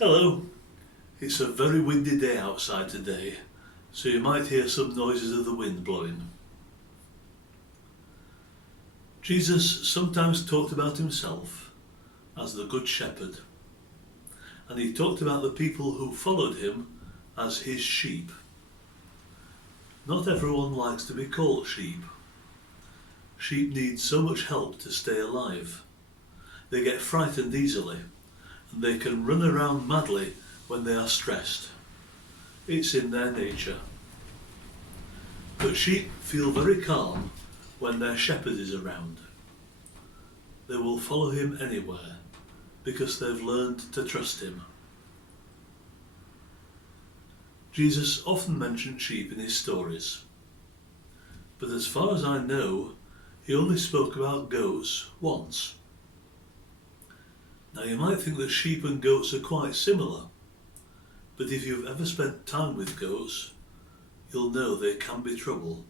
Hello, it's a very windy day outside today, so you might hear some noises of the wind blowing. Jesus sometimes talked about himself as the Good Shepherd, and he talked about the people who followed him as his sheep. Not everyone likes to be called sheep. Sheep need so much help to stay alive. They get frightened easily, and they can run around madly when they are stressed. It's in their nature. But sheep feel very calm when their shepherd is around. They will follow him anywhere because they've learned to trust him. Jesus often mentioned sheep in his stories, but as far as I know, he only spoke about goats once. Now you might think that sheep and goats are quite similar, but if you've ever spent time with goats, you'll know they can be trouble.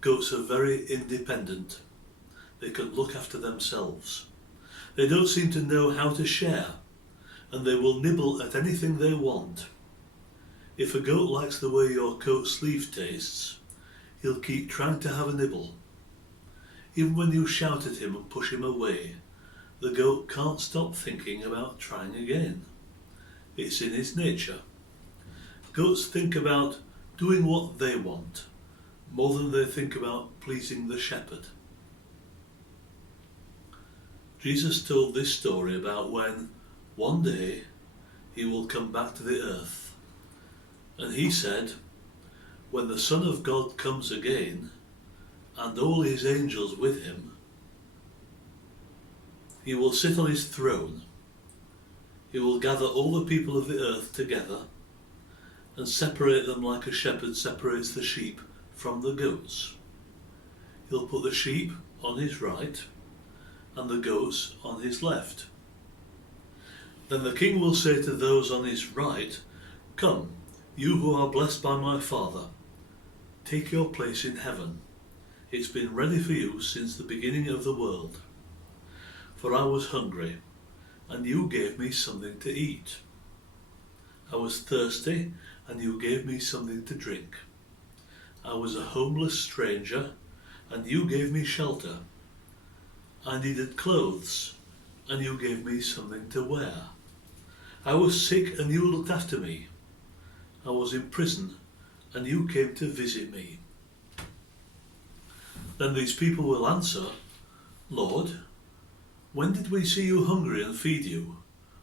Goats are very independent. They can look after themselves. They don't seem to know how to share, and they will nibble at anything they want. If a goat likes the way your coat sleeve tastes, he'll keep trying to have a nibble. Even when you shout at him and push him away, the goat can't stop thinking about trying again. It's in his nature. Goats think about doing what they want more than they think about pleasing the shepherd. Jesus told this story about when, one day, he will come back to the earth. And he said, when the Son of God comes again, and all his angels with him, he will sit on his throne. He will gather all the people of the earth together and separate them like a shepherd separates the sheep from the goats. He'll put the sheep on his right and the goats on his left. Then the king will say to those on his right, "Come, you who are blessed by my Father, take your place in heaven. It's been ready for you since the beginning of the world. For I was hungry, and you gave me something to eat. I was thirsty, and you gave me something to drink. I was a homeless stranger, and you gave me shelter. I needed clothes, and you gave me something to wear. I was sick, and you looked after me. I was in prison, and you came to visit me." Then these people will answer, "Lord, when did we see you hungry and feed you,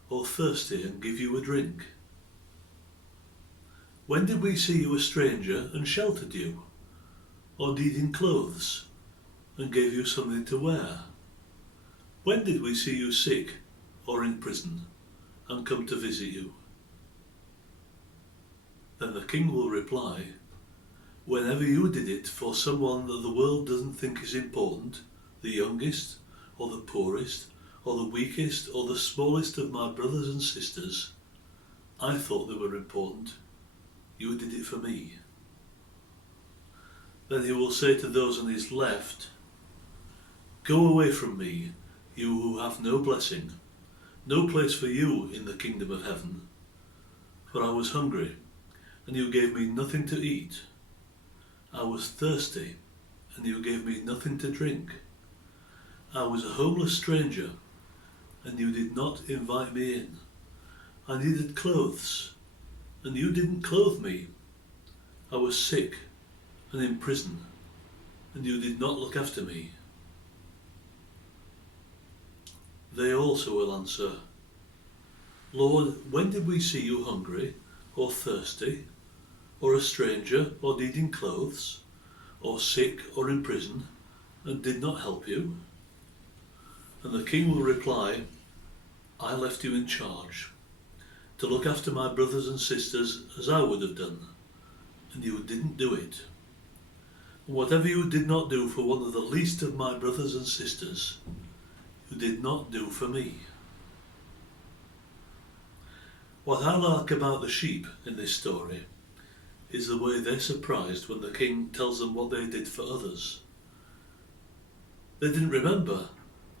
or thirsty and give you a drink? When did we see you a stranger and sheltered you, or needing clothes and gave you something to wear? When did we see you sick or in prison and come to visit you?" Then the king will reply, "Whenever you did it for someone that the world doesn't think is important, the youngest, or the poorest, or the weakest, or the smallest of my brothers and sisters, I thought they were important. You did it for me." Then he will say to those on his left, "Go away from me, you who have no blessing, no place for you in the kingdom of heaven. For I was hungry, and you gave me nothing to eat. I was thirsty, and you gave me nothing to drink. I was a homeless stranger, and you did not invite me in. I needed clothes, and you didn't clothe me. I was sick and in prison, and you did not look after me." They also will answer, "Lord, when did we see you hungry, or thirsty, or a stranger, or needing clothes, or sick, or in prison, and did not help you?" And the king will reply, "I left you in charge, to look after my brothers and sisters as I would have done, and you didn't do it. And whatever you did not do for one of the least of my brothers and sisters, you did not do for me." What I like about the sheep in this story is the way they're surprised when the king tells them what they did for others. They didn't remember.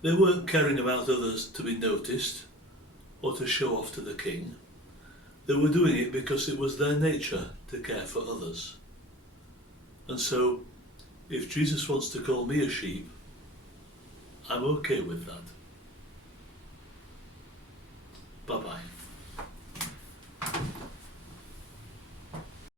They weren't caring about others to be noticed or to show off to the king. They were doing it because it was their nature to care for others. And so, if Jesus wants to call me a sheep, I'm okay with that. Bye-bye.